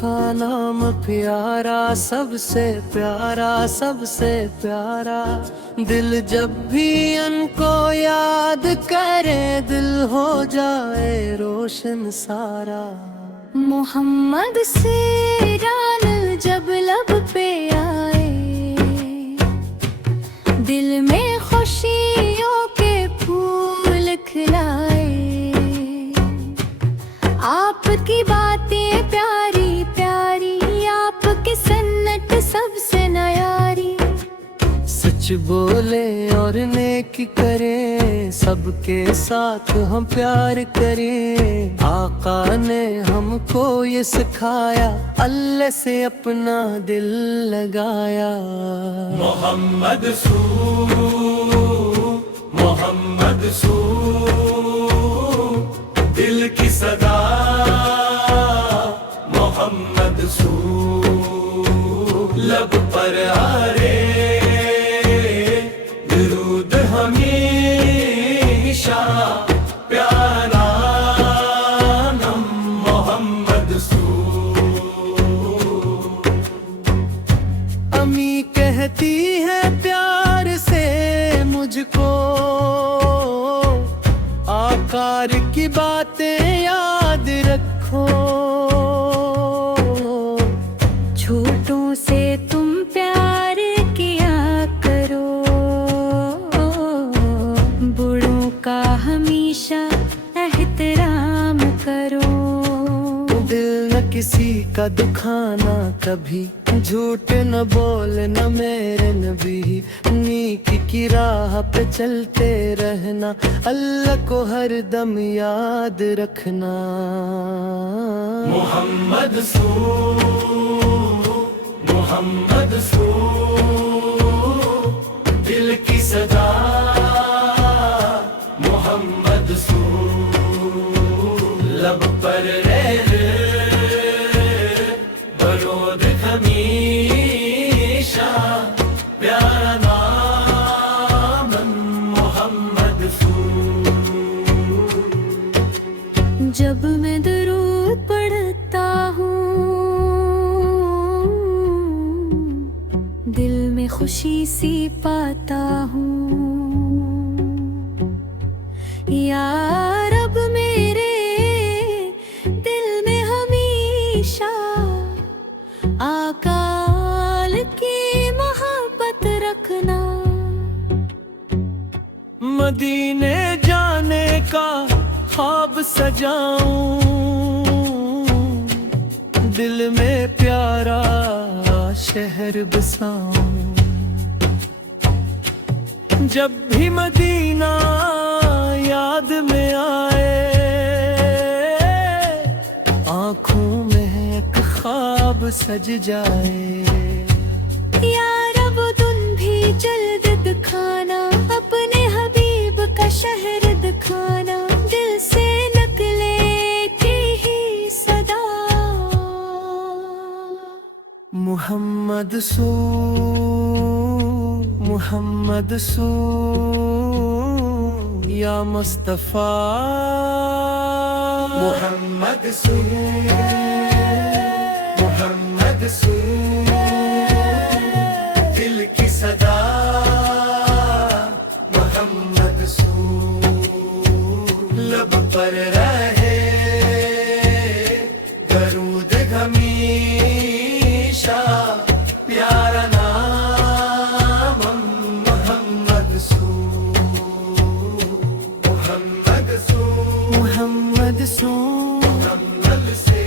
کا نام پیارا، سب سے پیارا، سب سے پیارا۔ دل جب بھی ان کو یاد کرے، دل ہو جائے روشن سارا۔ محمد سے جان جب لب پہ آئے، دل میں خوشیوں کے پھول کھلائے۔ آپ کی باتیں پیاری پیاری، آپ کی سنت سب سے نیاری۔ سچ بولے اور نیک کریں، سب کے ساتھ ہم پیار کریں۔ آقا نے ہم کو یہ سکھایا، اللہ سے اپنا دل لگایا۔ محمد سو، محمد سو، دل کی صدا محمد سو، لب پر آرے درود ہمیشہ، پیارا نام محمد سو۔ امی کہتی ہے پیار سے مجھ کو، آقا کی باتیں یاد رکھو۔ چھوٹوں سے تم پیار کیا کرو، بڑوں کا ہمیشہ احترام کرو۔ دل نہ کسی کا دکھانا کبھی، جھوٹ نہ بولنا میرے نبی۔ نیک کی راہ پہ چلتے رہنا، اللہ کو ہر دم یاد رکھنا۔ محمد سو، محمد سو، دل کی صدا محمد سو، لب پر رہ برود ہمیشہ، پیارا نام محمد سو۔ جب میں درود پڑھتا ہوں، دل میں خوشی سی پاتا ہوں۔ یا رب میرے دل میں ہمیشہ آقا کی محبت رکھنا۔ مدینے جانے کا خواب سجاؤں، دل میں پیارا شہر بساؤں۔ جب بھی مدینہ یاد میں آئے، آنکھوں میں ایک خواب سج جائے۔ یا رب تم بھی جلد دکھانا، اپنے حبیب کا شہر دکھانا۔ دل سے نکلے کی ہی صدا، محمد سو، محمد سو، یا مصطفیٰ محمد سو، محمد سو، دل کی صدا محمد سو، لب پر رہے درود ہمیشہ، پیارا نام محمد سو، محمد سو، محمد سو، محمد سے